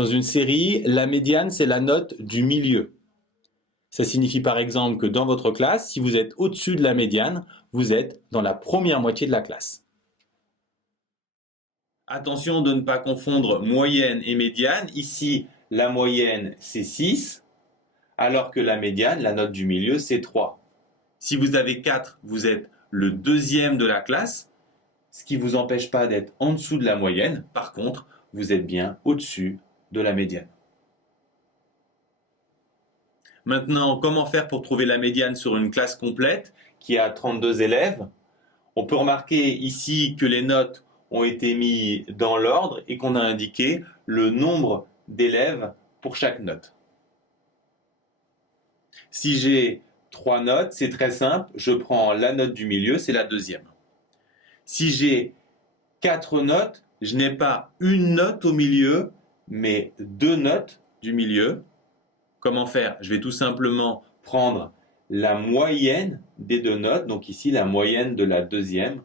Dans une série, la médiane, c'est la note du milieu. Ça signifie par exemple que dans votre classe, si vous êtes au-dessus de la médiane, vous êtes dans la première moitié de la classe. Attention de ne pas confondre moyenne et médiane. Ici, la moyenne, c'est 6, alors que la médiane, la note du milieu, c'est 3. Si vous avez 4, vous êtes le deuxième de la classe, ce qui ne vous empêche pas d'être en dessous de la moyenne. Par contre, vous êtes bien au-dessus de la médiane. Maintenant, comment faire pour trouver la médiane sur une classe complète qui a 32 élèves? On peut remarquer ici que les notes ont été mises dans l'ordre et qu'on a indiqué le nombre d'élèves pour chaque note. Si j'ai 3 notes, c'est très simple, je prends la note du milieu, c'est la deuxième. Si j'ai 4 notes, je n'ai pas une note au milieu, mais 2 notes du milieu. Comment faire? Je vais tout simplement prendre la moyenne des 2 notes, donc ici la moyenne de la deuxième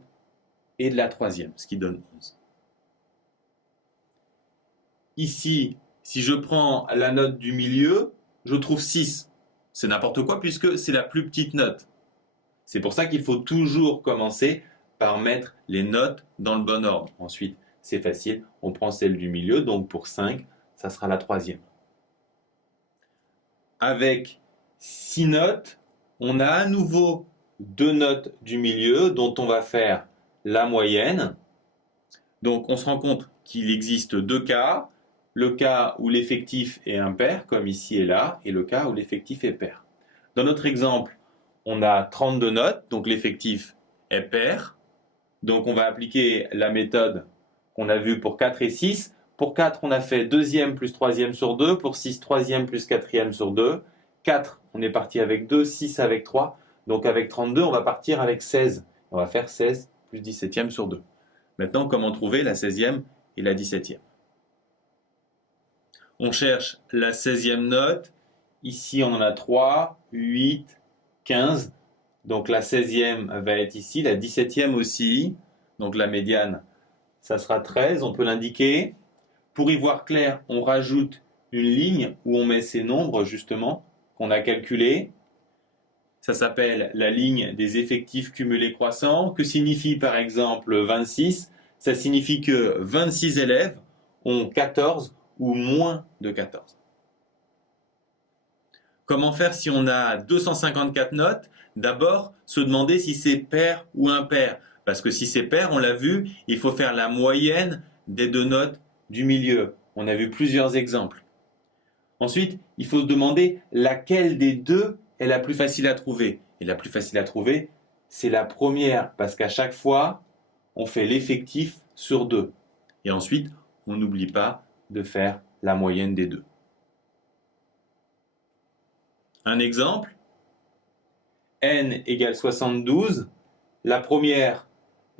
et de la troisième, ce qui donne 11. Ici, si je prends la note du milieu, je trouve 6. C'est n'importe quoi puisque c'est la plus petite note. C'est pour ça qu'il faut toujours commencer par mettre les notes dans le bon ordre. Ensuite, c'est facile, on prend celle du milieu, donc pour 5, ça sera la troisième. Avec 6 notes, on a à nouveau 2 notes du milieu dont on va faire la moyenne. Donc on se rend compte qu'il existe 2 cas, le cas où l'effectif est impair, comme ici et là, et le cas où l'effectif est pair. Dans notre exemple, on a 32 notes, donc l'effectif est pair. Donc on va appliquer la méthode qu'on a vue pour 4 et 6. Pour 4, on a fait deuxième plus troisième sur 2. Pour 6, troisième plus quatrième sur 2. 4, on est parti avec 2, 6 avec 3. Donc avec 32, on va partir avec 16. On va faire 16 plus 17e sur 2. Maintenant, comment trouver la 16e et la 17e? On cherche la 16e note. Ici, on en a 3, 8, 15. Donc la 16e va être ici, la 17e aussi. Donc la médiane, ça sera 13, on peut l'indiquer. Pour y voir clair, on rajoute une ligne où on met ces nombres justement qu'on a calculés. Ça s'appelle la ligne des effectifs cumulés croissants. Que signifie par exemple 26? Ça signifie que 26 élèves ont 14 ou moins de 14. Comment faire si on a 254 notes? D'abord, se demander si c'est pair ou impair. Parce que si c'est pair, on l'a vu, il faut faire la moyenne des 2 notes du milieu. On a vu plusieurs exemples. Ensuite, il faut se demander laquelle des 2 est la plus facile à trouver. Et la plus facile à trouver, c'est la première, parce qu'à chaque fois, on fait l'effectif sur 2. Et ensuite, on n'oublie pas de faire la moyenne des 2. Un exemple, n égale 72. La première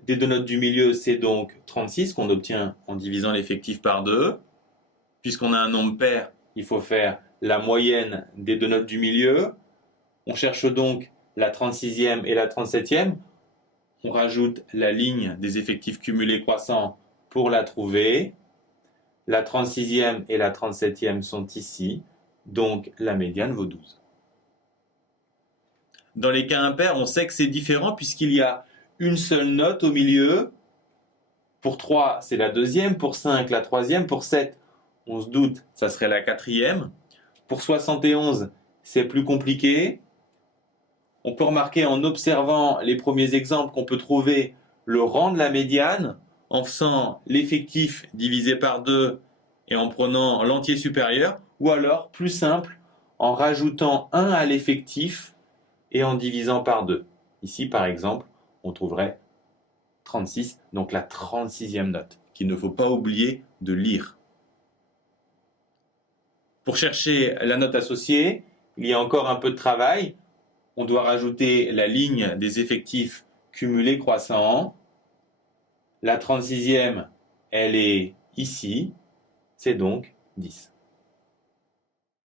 des 2 notes du milieu, c'est donc 36 qu'on obtient en divisant l'effectif par 2. Puisqu'on a un nombre pair, il faut faire la moyenne des 2 notes du milieu. On cherche donc la 36e et la 37e. On rajoute la ligne des effectifs cumulés croissants pour la trouver. La 36e et la 37e sont ici, donc la médiane vaut 12. Dans les cas impairs, on sait que c'est différent puisqu'il y a une seule note au milieu. Pour 3, c'est la deuxième. Pour 5, la troisième. Pour 7, on se doute, ça serait la quatrième. Pour 71, c'est plus compliqué. On peut remarquer en observant les premiers exemples qu'on peut trouver le rang de la médiane en faisant l'effectif divisé par 2 et en prenant l'entier supérieur, ou alors, plus simple, en rajoutant 1 à l'effectif et en divisant par 2. Ici, par exemple, on trouverait 36, donc la 36e note, qu'il ne faut pas oublier de lire. Pour chercher la note associée, il y a encore un peu de travail. On doit rajouter la ligne des effectifs cumulés croissants. La 36e, elle est ici, c'est donc 10.